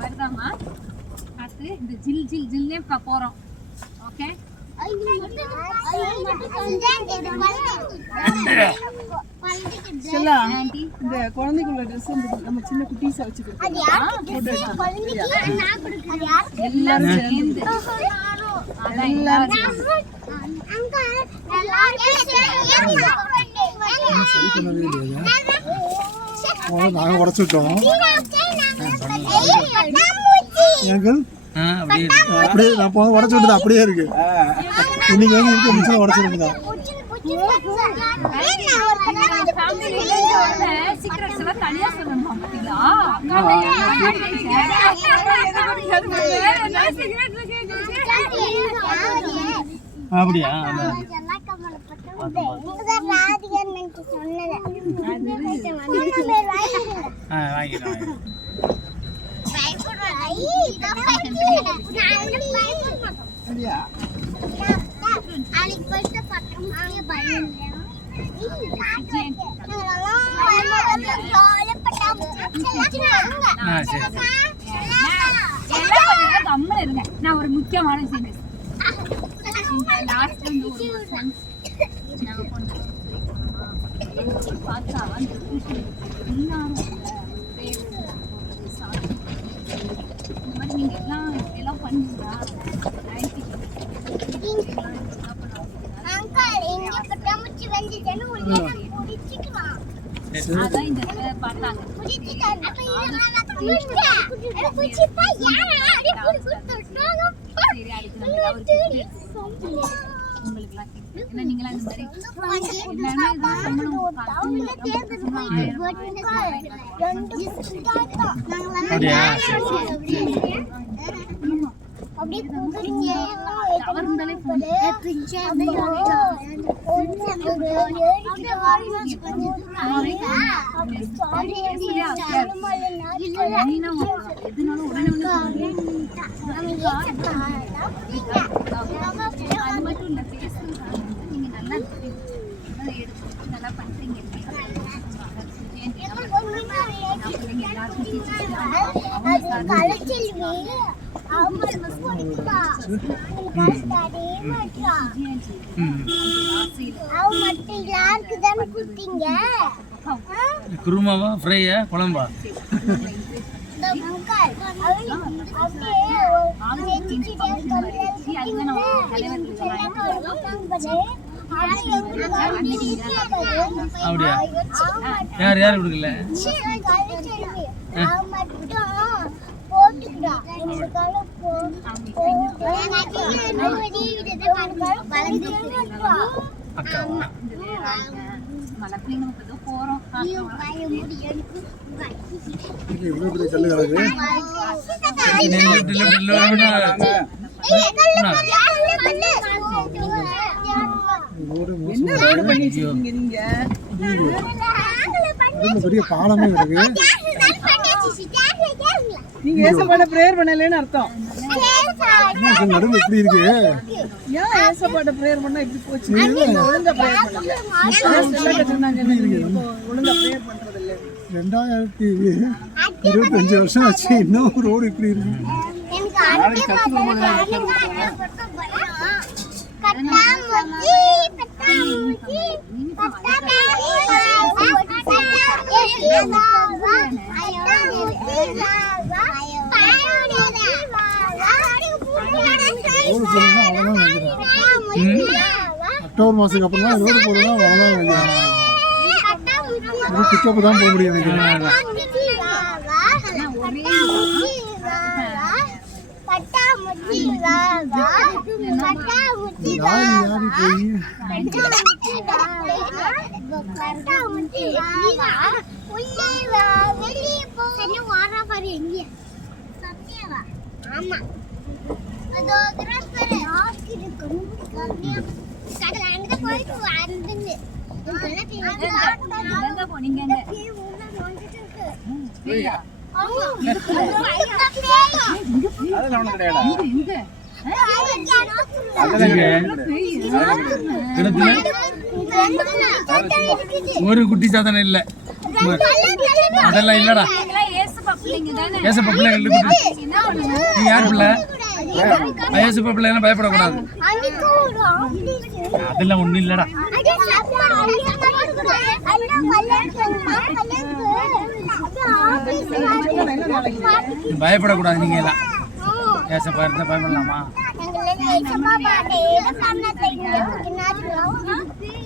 வருதாமா அது இந்த ஜில் ஜில் ஜில்லே போறோம். ஓகே இந்த குழந்தைக்குள்ள ட்ரெஸ் நம்ம சின்ன குட்டீஸா வச்சுக்கிறோம். எல்லாரும் சேர்ந்து நாங்க உடைச்சுட்டோம். அப்படியே நான் போன உடச்சு விட்டது அப்படியே இருக்கு. இன்னைக்கு வந்து இருக்க மிச்சம் உடச்சிருக்குதா? அப்படியா? நான் ஒரு முக்கியமான விஷயம் பார்த்தா இந்த மாதிரி நீங்க எல்லாம் பண்ணுவீங்களா? அதான் இந்த பார்த்தாங்க. உங்களுக்குலாம் ஏன்னா நீங்களா இந்த நல்லா பண்றீங்க. குருமாவா ஃப்ரையா குழம்பா? அப்படியா? யார் யார் கொடுக்கல? பெரிய பாலமே இருக்கு. நீங்க ஏசப்பாட பிரேயர் பண்ணலன்னு அர்த்தம். நடுவு எப்படி இருக்கு? ஏன் ஏசப்பாட பிரேயர் பண்ணா இப்படி போச்சு? ஒழுங்கா பிரேயர் பண்ணல. சொன்னாங்க ஒழுங்கா பிரேயர் பண்றது இல்ல. 2025 வருஷம் ஆச்சு, இன்னும் ரோடு இப்படி இருக்கு. அக்டோபர் மாசத்துக்கு அப்புறம் தான் ரோடு போடுறதா அவ்வளோதான் நினைக்கிறேன். பிக்கப்பு தான் போக முடியும் நினைக்கிறேன். ஒரு குட்டி சாதனை இல்ல. அதெல்லாம் இல்லடா. நீங்களாம் ஏசப்பா பிள்ளைங்க தானே? ஏசப்பா பிள்ளைகள் என்ன பண்ணுவோம்? நீ யார் பிள்ளை? ஏசப்பா பிள்ளைங்க பயப்படக்கூடாது. அதெல்லாம் ஒண்ணும் இல்லடா. நீ பயப்படக்கூடாது. நீங்க எல்லாம் ஏசப்பா இருந்தா பயப்படலாமா?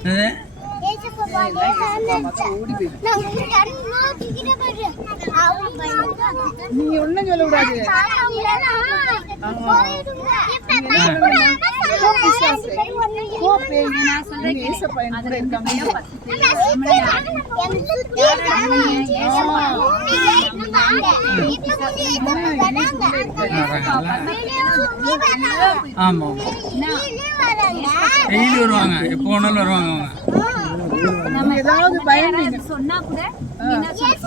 என்னது? நீங்க ஒண்ணும் சொல்லக்கூடாது. நான் சொல்றேன் ஏசப்பா என் கூட இருக்காங்க. ஆமா டெய்லி வருவாங்க, எப்போ வேணாலும் வருவாங்க அவங்க. நம்ம ஏதாவது பயந்தீங்க சொன்னா கூட என்ன சொல்றது?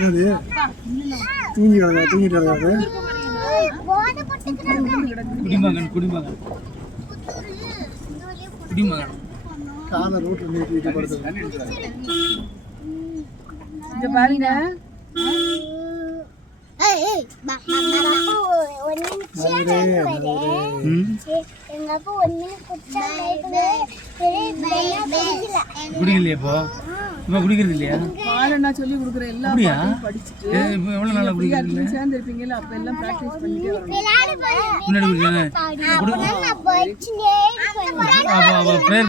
என்னது தூங்கிட்டு கிடக்காது குடிமகன் குடிமகன் குடிமகன் காலை ரோட்டில் நிறுத்திட்டு படுத்து. இங்க பாருங்க. குடிக்கலையா இப்போ? இப்போ குடிக்கிறது இல்லையா? பால் என்ன சொல்லி கொடுக்குற எல்லா அப்படியா? பாட்டையும் படிச்சுட்டு இப்போ எவ்வளோ நாளாக குடிக்கிறது இல்லை? சேர்ந்து இருப்பீங்கல்ல, அப்ப எல்லாம் பிராக்டிஸ் பண்ணிட்டே வரணும். முன்னாடி குடிச்சானே ப்ரேயர்